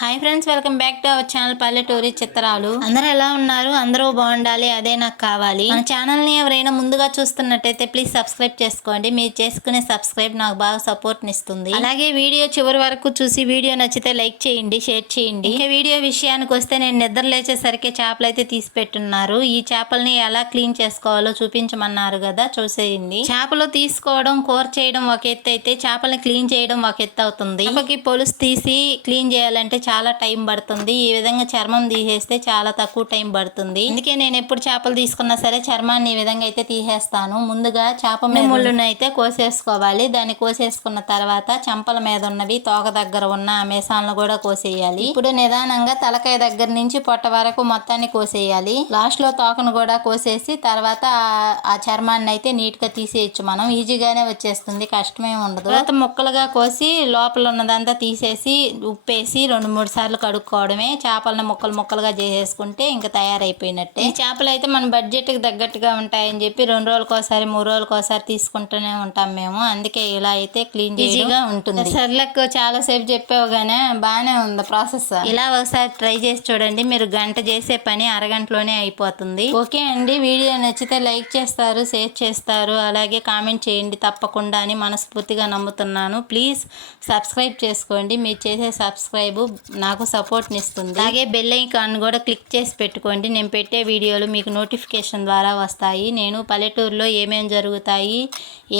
Hi friends welcome back to our channel పల్లెటూరి చిత్రాలు అందరూ ఎలా ఉన్నారు? అందరూ బాగుండాలి అదే నాకు కావాలి. మన ఛానల్ని ఎవరైనా ముందుగా చూస్తున్నట్టయితే ప్లీజ్ సబ్స్క్రైబ్ చేసుకోండి. మీరు చేసుకునే సబ్స్క్రైబ్ నాకు బాగా సపోర్ట్ ఇస్తుంది. అలాగే వీడియో చివరి వరకు చూసి వీడియో నచ్చితే లైక్ చేయండి షేర్ చేయండి. ఇంకా వీడియో విషయానికి వస్తే నేను నిద్ర లేచేసరికి చేపలు అయితే తీసి పెట్టున్నారు. ఈ చేపల్ని ఎలా క్లీన్ చేసుకోవాలో చూపించమన్నారు కదా చూసేయండి. చేపలు తీసుకోవడం కూర చేయడం ఒక ఎత్తు అయితే చేపల్ని క్లీన్ చేయడం ఒక ఎత్తు అవుతుంది. పొలుసు తీసి క్లీన్ చేయాలంటే చాలా టైం పడుతుంది. ఈ విధంగా చర్మం తీసేస్తే చాలా తక్కువ టైం పడుతుంది. అందుకే నేను ఎప్పుడు చేపలు తీసుకున్నా సరే చర్మాన్ని ఈ విధంగా అయితే తీసేస్తాను. ముందుగా చేప మీద ముళ్ళును అయితే కోసేసుకోవాలి. దాన్ని కోసేసుకున్న తర్వాత చెంపల మీద ఉన్నవి తోక దగ్గర ఉన్న మేసాలను కూడా కోసేయాలి. ఇప్పుడు నిదానంగా తలకాయ దగ్గర నుంచి పొట్ట వరకు మొత్తాన్ని కోసేయాలి. లాస్ట్లో తోకను కూడా కోసేసి తర్వాత ఆ- ఆ చర్మాన్ని అయితే నీట్గా తీసేయచ్చు మనం. ఈజీగానే వచ్చేస్తుంది. కష్టమే ఉండదు. తర్వాత ముక్కలుగా కోసి లోపల ఉన్నదంతా తీసేసి ఉప్పేసి రెండు మూడు సార్లు కడుక్కోవడమే. చేపలను ముక్కలు ముక్కలుగా చేసేసుకుంటే ఇంకా తయారైపోయినట్టే. ఈ చేపలు అయితే మన బడ్జెట్కి తగ్గట్టుగా ఉంటాయని చెప్పి రెండు రోజులకు ఒకసారి మూడు రోజులకు ఒకసారి తీసుకుంటూనే ఉంటాం మేము. అందుకే ఇలా అయితే క్లీన్ ఈజీగా ఉంటుంది. సర్లకు చాలా సేపు చెప్పావు గానే బాగానే ఉంది ప్రాసెస్. ఇలా ఒకసారి ట్రై చేసి చూడండి. మీరు గంట చేసే పని అరగంటలోనే అయిపోతుంది. ఓకే అండి. వీడియో నచ్చితే లైక్ చేస్తారు షేర్ చేస్తారు. అలాగే కామెంట్ చేయండి తప్పకుండా అని మనస్ఫూర్తిగా నమ్ముతున్నాను. ప్లీజ్ సబ్స్క్రైబ్ చేసుకోండి. మీరు చేసే సబ్స్క్రైబ్ నాకు సపోర్ట్ని ఇస్తుంది అలాగే బెల్ ఐకాన్ కూడా క్లిక్ చేసి పెట్టుకోండి. నేను పెట్టే వీడియోలు మీకు నోటిఫికేషన్ ద్వారా వస్తాయి. నేను పల్లెటూరులో ఏమేమి జరుగుతాయి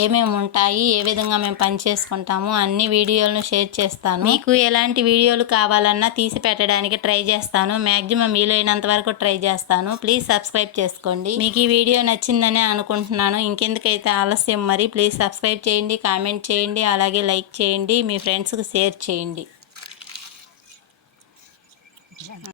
ఏమేమి ఉంటాయి ఏ విధంగా మేము పని చేసుకుంటాము అన్ని వీడియోలను షేర్ చేస్తాను. మీకు ఎలాంటి వీడియోలు కావాలన్నా తీసి పెట్టడానికి ట్రై చేస్తాను. మ్యాక్సిమం వీలైనంత వరకు ట్రై చేస్తాను. ప్లీజ్ సబ్స్క్రైబ్ చేసుకోండి. మీకు ఈ వీడియో నచ్చిందనే అనుకుంటున్నాను. ఇంకెందుకైతే ఆలస్యం మరి ప్లీజ్ సబ్స్క్రైబ్ చేయండి కామెంట్ చేయండి అలాగే లైక్ చేయండి మీ ఫ్రెండ్స్కి షేర్ చేయండి. женщина.